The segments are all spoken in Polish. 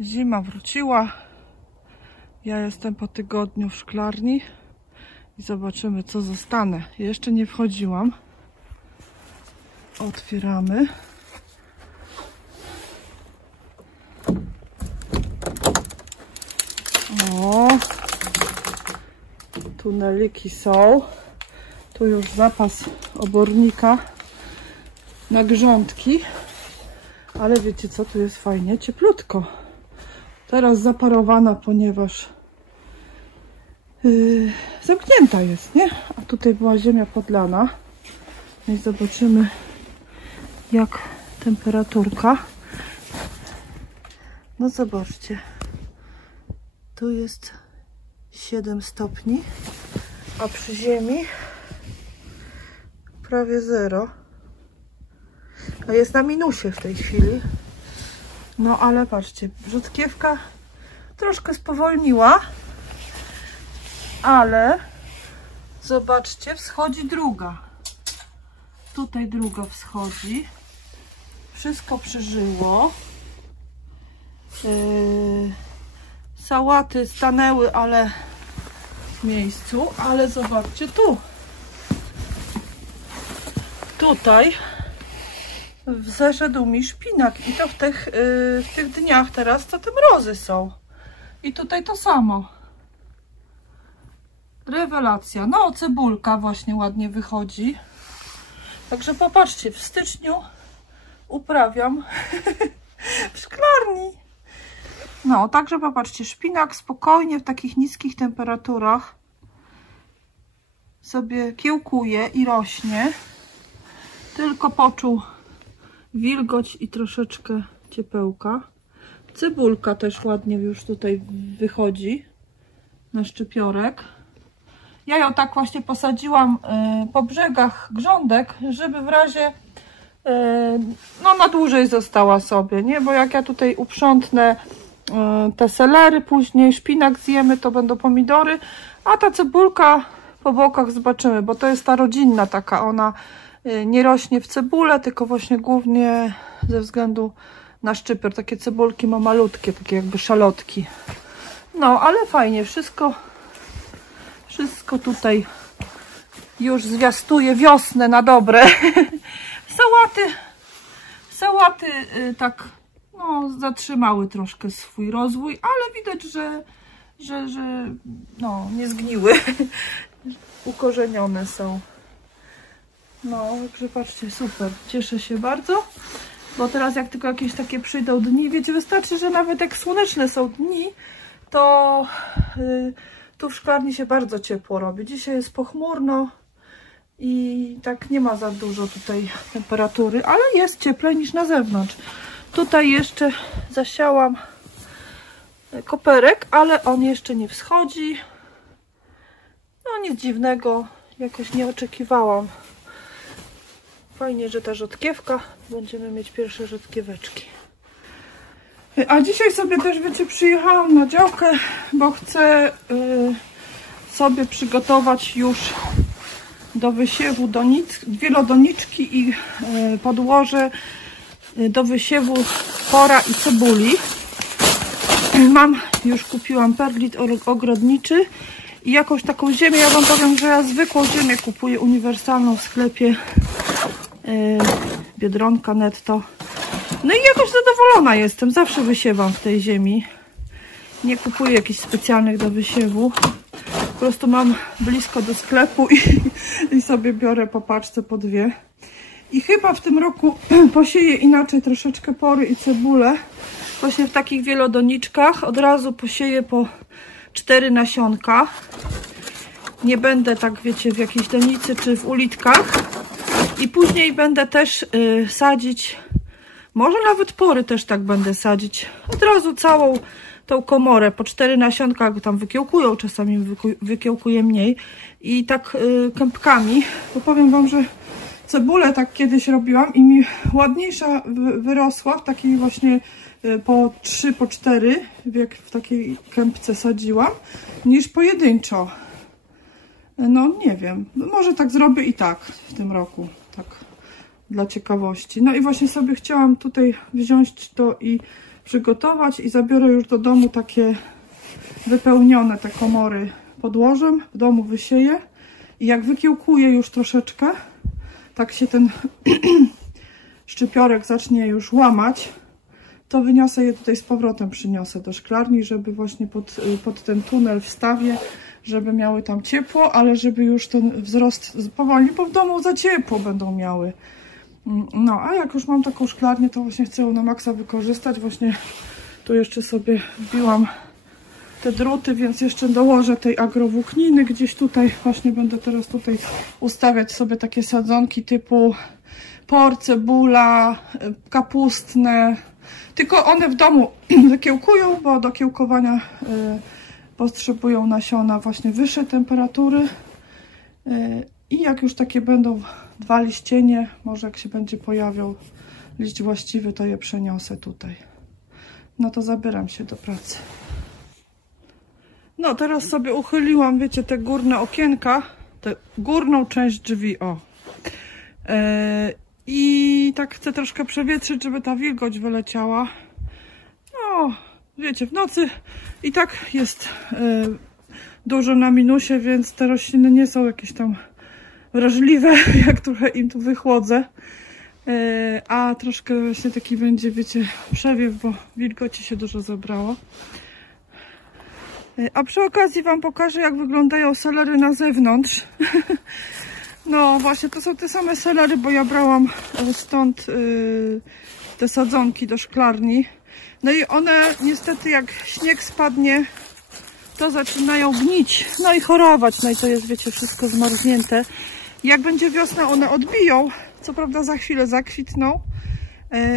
Zima wróciła. Ja jestem po tygodniu w szklarni i zobaczymy, co zostanę. Jeszcze nie wchodziłam. Otwieramy. O, tuneliki są. Tu już zapas obornika na grządki. Ale wiecie co, tu jest fajnie, cieplutko. Teraz zaparowana, ponieważ zamknięta jest, nie? A tutaj była ziemia podlana. No i zobaczymy, jak temperaturka. No zobaczcie. Tu jest 7 stopni, a przy ziemi prawie 0. A jest na minusie w tej chwili. No ale patrzcie, rzutkiewka troszkę spowolniła, ale zobaczcie, wschodzi druga. Tutaj druga wschodzi. Wszystko przeżyło. Sałaty stanęły, ale w miejscu. Ale zobaczcie tu. Tutaj zeszedł mi szpinak i to w tych dniach teraz, co te mrozy są. I tutaj to samo. Rewelacja. No, cebulka właśnie ładnie wychodzi. Także popatrzcie, w styczniu uprawiam w szklarni. No, także popatrzcie, szpinak spokojnie w takich niskich temperaturach sobie kiełkuje i rośnie. Tylko poczuł wilgoć i troszeczkę ciepełka. Cebulka też ładnie już tutaj wychodzi na szczypiorek. Ja ją tak właśnie posadziłam po brzegach grządek, żeby w razie no na dłużej została sobie, nie? Bo jak ja tutaj uprzątnę te selery, później szpinak zjemy, to będą pomidory, a ta cebulka po bokach zobaczymy, bo to jest ta rodzinna taka, ona nie rośnie w cebulę, tylko właśnie głównie ze względu na szczypior. Takie cebulki ma malutkie, takie jakby szalotki. No, ale fajnie, wszystko tutaj już zwiastuje wiosnę na dobre. Sałaty tak no, zatrzymały troszkę swój rozwój, ale widać, że no, nie zgniły. Ukorzenione są. No, także patrzcie, super. Cieszę się bardzo, bo teraz jak tylko jakieś takie przyjdą dni, wiecie, wystarczy, że nawet jak słoneczne są dni, to tu w szklarni się bardzo ciepło robi. Dzisiaj jest pochmurno i tak nie ma za dużo tutaj temperatury, ale jest cieplej niż na zewnątrz. Tutaj jeszcze zasiałam koperek, ale on jeszcze nie wschodzi. No nic dziwnego, jakoś nie oczekiwałam. Fajnie, że ta rzodkiewka, będziemy mieć pierwsze rzodkieweczki. A dzisiaj sobie też, wiecie, przyjechałam na działkę, bo chcę sobie przygotować już do wysiewu wielodoniczki i podłoże do wysiewu pora i cebuli. Kupiłam perlit ogrodniczy i jakąś taką ziemię. Ja wam powiem, że ja zwykłą ziemię kupuję uniwersalną w sklepie Biedronka Netto. No i jakoś zadowolona jestem. Zawsze wysiewam w tej ziemi. Nie kupuję jakichś specjalnych do wysiewu. Po prostu mam blisko do sklepu i sobie biorę po paczce po 2. I chyba w tym roku posieję inaczej troszeczkę pory i cebulę. Właśnie w takich wielodoniczkach. Od razu posieję po 4 nasionka. Nie będę tak, wiecie, w jakiejś donicy czy w ulitkach. I później będę też sadzić, może nawet pory też tak będę sadzić. Od razu całą tą komorę, po 4 nasionka, go tam wykiełkują, czasami wykiełkuję mniej. I tak kępkami, bo powiem wam, że cebulę tak kiedyś robiłam i mi ładniejsza wyrosła w takiej właśnie po 3, po 4, jak w takiej kępce sadziłam, niż pojedynczo. No nie wiem, może tak zrobię i tak w tym roku, tak dla ciekawości. No i właśnie sobie chciałam tutaj wziąć to i przygotować i zabiorę już do domu takie wypełnione te komory podłożem. W domu wysieję i jak wykiełkuję już troszeczkę, tak się ten szczypiorek zacznie już łamać, to wyniosę je tutaj z powrotem, przyniosę do szklarni, żeby właśnie pod ten tunel wstawię, żeby miały tam ciepło, ale żeby już ten wzrost powolnie, bo w domu za ciepło będą miały. No, a jak już mam taką szklarnię, to właśnie chcę ją na maksa wykorzystać. Właśnie tu jeszcze sobie wbiłam te druty, więc jeszcze dołożę tej agrowłókniny gdzieś tutaj. Właśnie będę teraz tutaj ustawiać sobie takie sadzonki typu por, cebula, kapustne. Tylko one w domu wykiełkują, bo do kiełkowania potrzebują nasiona właśnie wyższej temperatury. I jak już takie będą 2 liścienie, może jak się będzie pojawiał liść właściwy, to je przeniosę tutaj. No to zabieram się do pracy. No teraz sobie uchyliłam, wiecie, te górne okienka, tę górną część drzwi, o. I tak chcę troszkę przewietrzyć, żeby ta wilgoć wyleciała. No, wiecie, w nocy i tak jest dużo na minusie, więc te rośliny nie są jakieś tam wrażliwe, jak trochę im tu wychłodzę. A troszkę właśnie taki będzie, wiecie, przewiew, bo wilgoci się dużo zebrało. A przy okazji wam pokażę, jak wyglądają selery na zewnątrz. No właśnie, to są te same selery, bo ja brałam stąd te sadzonki do szklarni. No i one niestety jak śnieg spadnie, to zaczynają gnić, no i chorować. No i to jest, wiecie, wszystko zmarznięte. Jak będzie wiosna, one odbiją. Co prawda za chwilę zakwitną.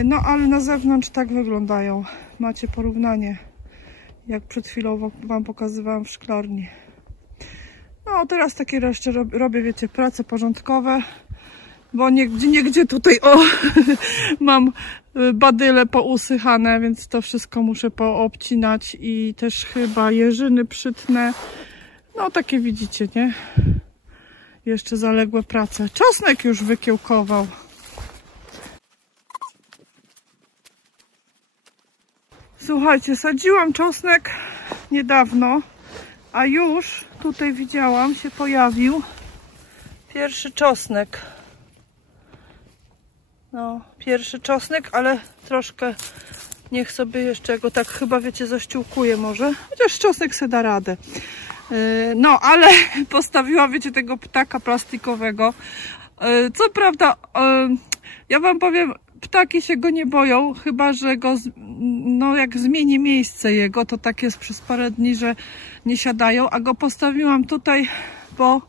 No ale na zewnątrz tak wyglądają. Macie porównanie, jak przed chwilą wam pokazywałam w szklarni. No teraz takie jeszcze robię, wiecie, prace porządkowe. Bo niegdzie tutaj, o, mam badyle pousychane, więc to wszystko muszę poobcinać i też chyba jeżyny przytnę. No takie widzicie, nie? Jeszcze zaległe prace. Czosnek już wykiełkował. Słuchajcie, sadziłam czosnek niedawno, a już tutaj widziałam, się pojawił pierwszy czosnek. No, pierwszy czosnek, ale troszkę niech sobie jeszcze go tak chyba, wiecie, zaściółkuję może. Chociaż czosnek se da radę. No, ale postawiłam, wiecie, tego ptaka plastikowego. Co prawda, ja wam powiem, ptaki się go nie boją, chyba że go, no jak zmieni miejsce jego, to tak jest przez parę dni, że nie siadają, a go postawiłam tutaj, bo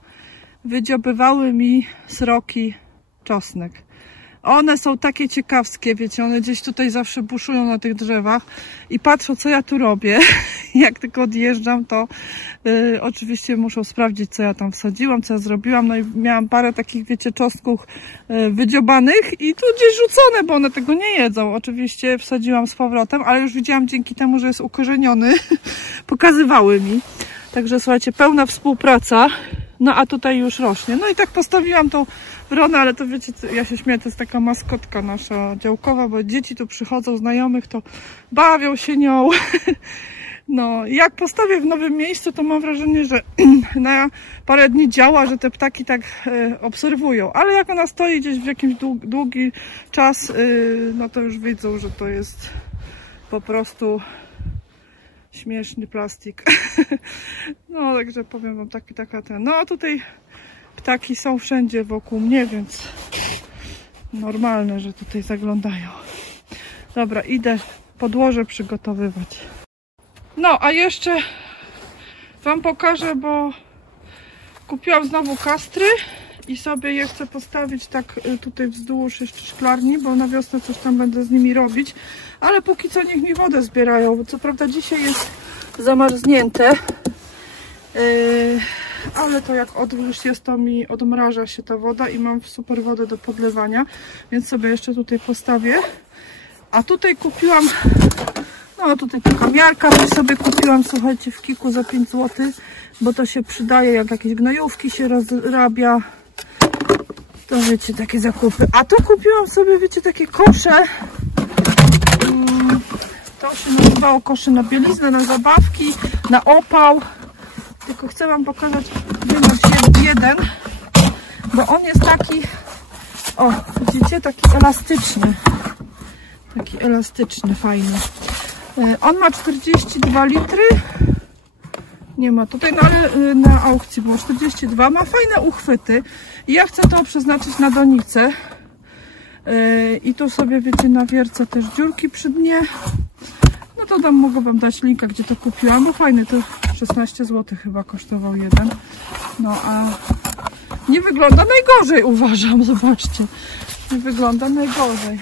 wydziobywały mi sroki czosnek. One są takie ciekawskie, wiecie, one gdzieś tutaj zawsze buszują na tych drzewach i patrzą, co ja tu robię. Jak tylko odjeżdżam, to oczywiście muszą sprawdzić, co ja tam wsadziłam, co ja zrobiłam. No i miałam parę takich, wiecie, czosnków wydziobanych i tu gdzieś rzucone, bo one tego nie jedzą. Oczywiście wsadziłam z powrotem, ale już widziałam dzięki temu, że jest ukorzeniony, pokazywały mi. Także słuchajcie, pełna współpraca. No a tutaj już rośnie. No i tak postawiłam tą wronę, ale to wiecie, ja się śmieję, to jest taka maskotka nasza działkowa, bo dzieci tu przychodzą, znajomych, to bawią się nią. No, jak postawię w nowym miejscu, to mam wrażenie, że na parę dni działa, że te ptaki tak obserwują. Ale jak ona stoi gdzieś w jakimś długi czas, no to już widzą, że to jest po prostu śmieszny plastik. No, także powiem wam, taka ten. No, a tutaj ptaki są wszędzie wokół mnie, więc normalne, że tutaj zaglądają. Dobra, idę podłoże przygotowywać. No, a jeszcze wam pokażę, bo kupiłam znowu kastry i sobie je chcę postawić tak tutaj wzdłuż jeszcze szklarni, bo na wiosnę coś tam będę z nimi robić. Ale póki co niech mi wodę zbierają, bo co prawda dzisiaj jest zamarznięte. Ale to jak odwróż jest, to mi odmraża się ta woda i mam super wodę do podlewania, więc sobie jeszcze tutaj postawię. A tutaj kupiłam, no tutaj taka miarka sobie kupiłam, słuchajcie, w Kiku za 5 zł, bo to się przydaje, jak jakieś gnojówki się rozrabia. To wiecie, takie zakupy. A tu kupiłam sobie, wiecie, takie kosze To się nazywało koszy na bieliznę, na zabawki, na opał. Tylko chcę wam pokazać jeden, bo on jest taki, o widzicie, taki elastyczny. Taki elastyczny, fajny. On ma 42 litry. Nie ma tutaj, no ale na aukcji było 42. Ma fajne uchwyty. I ja chcę to przeznaczyć na donicę. I tu sobie, wiecie, na wiercę też dziurki przy dnie. No to tam mogę wam dać linka, gdzie to kupiłam. Bo fajny, to 16 zł chyba kosztował jeden. No a nie wygląda najgorzej, uważam. Zobaczcie. Nie wygląda najgorzej.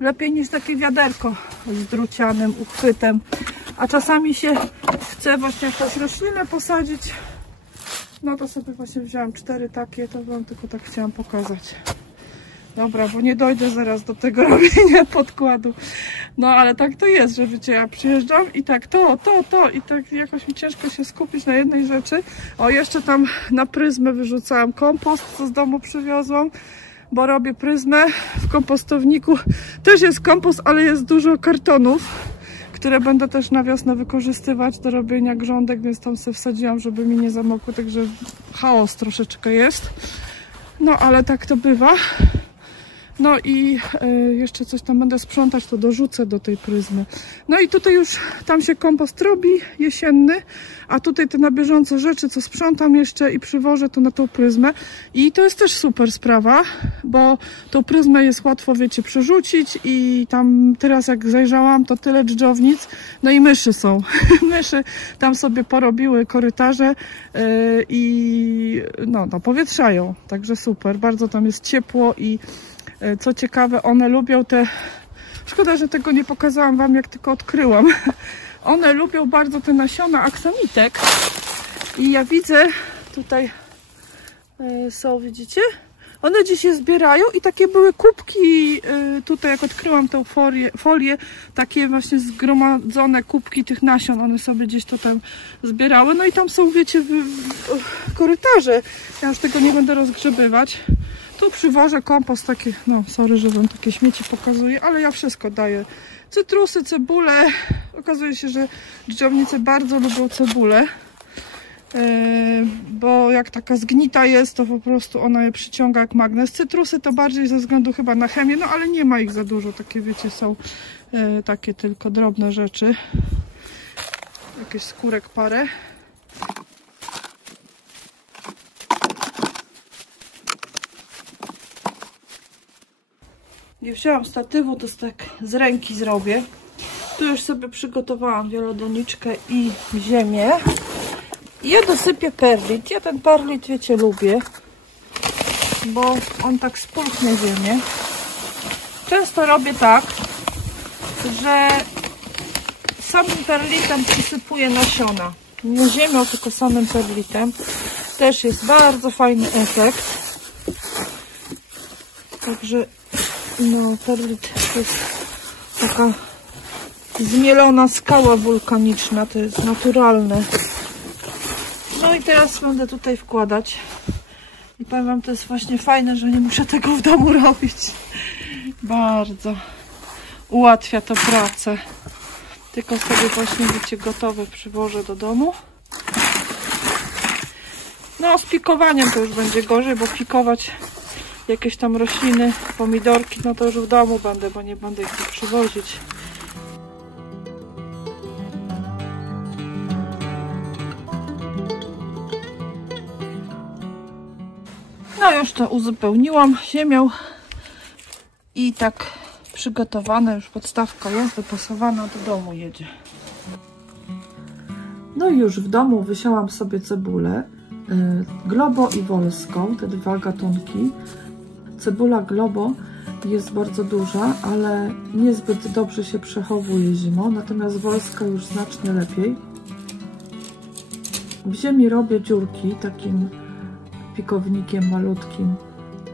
Lepiej niż takie wiaderko z drucianym uchwytem. A czasami się chce właśnie jakąś roślinę posadzić. No to sobie właśnie wziąłam 4 takie, to wam tylko tak chciałam pokazać. Dobra, bo nie dojdę zaraz do tego robienia podkładu. No ale tak to jest, że wiecie, ja przyjeżdżam i tak to i tak jakoś mi ciężko się skupić na jednej rzeczy. O, jeszcze tam na pryzmę wyrzucałam kompost, co z domu przywiozłam, bo robię pryzmę w kompostowniku. Też jest kompost, ale jest dużo kartonów, które będę też na wiosnę wykorzystywać do robienia grządek, więc tam sobie wsadziłam, żeby mi nie zamokło, także chaos troszeczkę jest. No ale tak to bywa. No i jeszcze coś tam będę sprzątać, to dorzucę do tej pryzmy. No i tutaj już, tam się kompost robi jesienny, a tutaj te na bieżące rzeczy, co sprzątam jeszcze i przywożę to na tą pryzmę. I to jest też super sprawa, bo tą pryzmę jest łatwo, wiecie, przerzucić i tam teraz jak zajrzałam, to tyle dżdżownic, no i myszy są. Myszy tam sobie porobiły korytarze i no powietrzają, także super, bardzo tam jest ciepło i co ciekawe, one lubią te... Szkoda, że tego nie pokazałam wam, jak tylko odkryłam. One lubią bardzo te nasiona aksamitek. I ja widzę, tutaj są, widzicie? One dziś je zbierają i takie były kubki, tutaj jak odkryłam tą folię, takie właśnie zgromadzone kubki tych nasion, one sobie gdzieś to tam zbierały. No i tam są, wiecie, korytarze. Ja już tego nie będę rozgrzebywać. Tu przywożę kompost taki, no sorry, że wam takie śmieci pokazuję, ale ja wszystko daję. Cytrusy, cebulę. Okazuje się, że dżdżownice bardzo lubią cebulę. Bo jak taka zgnita jest, to po prostu ona je przyciąga jak magnes. Cytrusy to bardziej ze względu chyba na chemię, no ale nie ma ich za dużo. Takie, wiecie, są takie tylko drobne rzeczy. Jakieś skórek parę. Nie wzięłam statywu, to tak z ręki zrobię. Tu już sobie przygotowałam wielodoniczkę i ziemię. I ja dosypię perlit. Ja ten perlit, wiecie, lubię, bo on tak spulchnie ziemię. Często robię tak, że samym perlitem przysypuję nasiona. Nie ziemią, tylko samym perlitem. Też jest bardzo fajny efekt. Także no, perlit to jest taka zmielona skała wulkaniczna, to jest naturalne. No i teraz będę tutaj wkładać. I powiem wam, to jest właśnie fajne, że nie muszę tego w domu robić. Bardzo ułatwia to pracę. Tylko sobie właśnie, wiecie, gotowe przywożę do domu. No z pikowaniem to już będzie gorzej, bo pikować jakieś tam rośliny, pomidorki, no to już w domu będę, bo nie będę ich tu przywozić. No już to uzupełniłam ziemią i tak przygotowane, już podstawka jest dopasowana, do domu jedzie. No i już w domu wysiałam sobie cebulę, Globo i Wolską, te dwa gatunki. Cebula Globo jest bardzo duża, ale niezbyt dobrze się przechowuje zimą, natomiast Wolska już znacznie lepiej. W ziemi robię dziurki takim pikownikiem malutkim.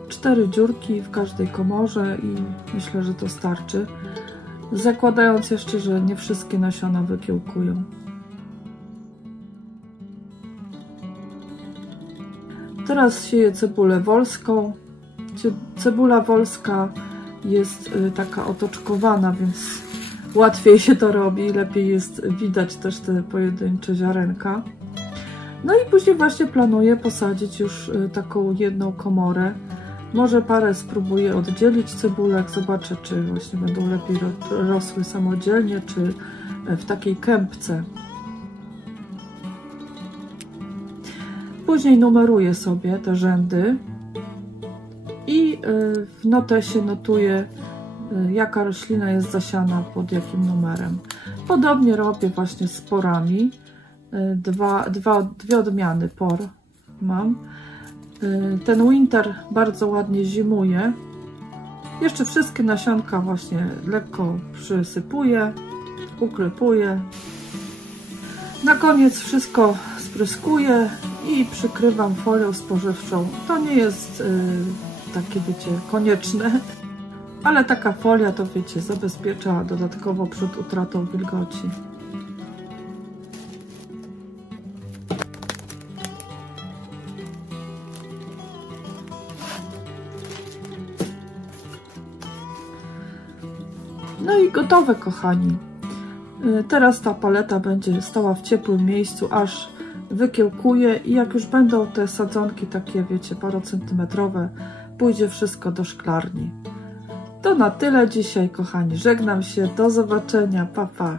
4 dziurki w każdej komorze i myślę, że to starczy. Zakładając jeszcze, że nie wszystkie nasiona wykiełkują. Teraz sieję cebulę wolską. Cebula wolska jest taka otoczkowana, więc łatwiej się to robi, lepiej jest widać też te pojedyncze ziarenka. No i później właśnie planuję posadzić już taką jedną komorę. Może parę spróbuję oddzielić cebulek, zobaczę, czy właśnie będą lepiej rosły samodzielnie, czy w takiej kępce. Później numeruję sobie te rzędy i w notesie notuję, jaka roślina jest zasiana pod jakim numerem. Podobnie robię właśnie z porami. Dwie odmiany por mam. Ten winter bardzo ładnie zimuje. Jeszcze wszystkie nasionka właśnie lekko przysypuję, uklepuję. Na koniec wszystko spryskuję i przykrywam folią spożywczą. To nie jest takie, wiecie, konieczne, ale taka folia to, wiecie, zabezpiecza dodatkowo przed utratą wilgoci. No i gotowe, kochani. Teraz ta paleta będzie stała w ciepłym miejscu, aż wykiełkuje i jak już będą te sadzonki takie, wiecie, parocentymetrowe, pójdzie wszystko do szklarni. To na tyle dzisiaj, kochani. Żegnam się. Do zobaczenia. Pa, pa.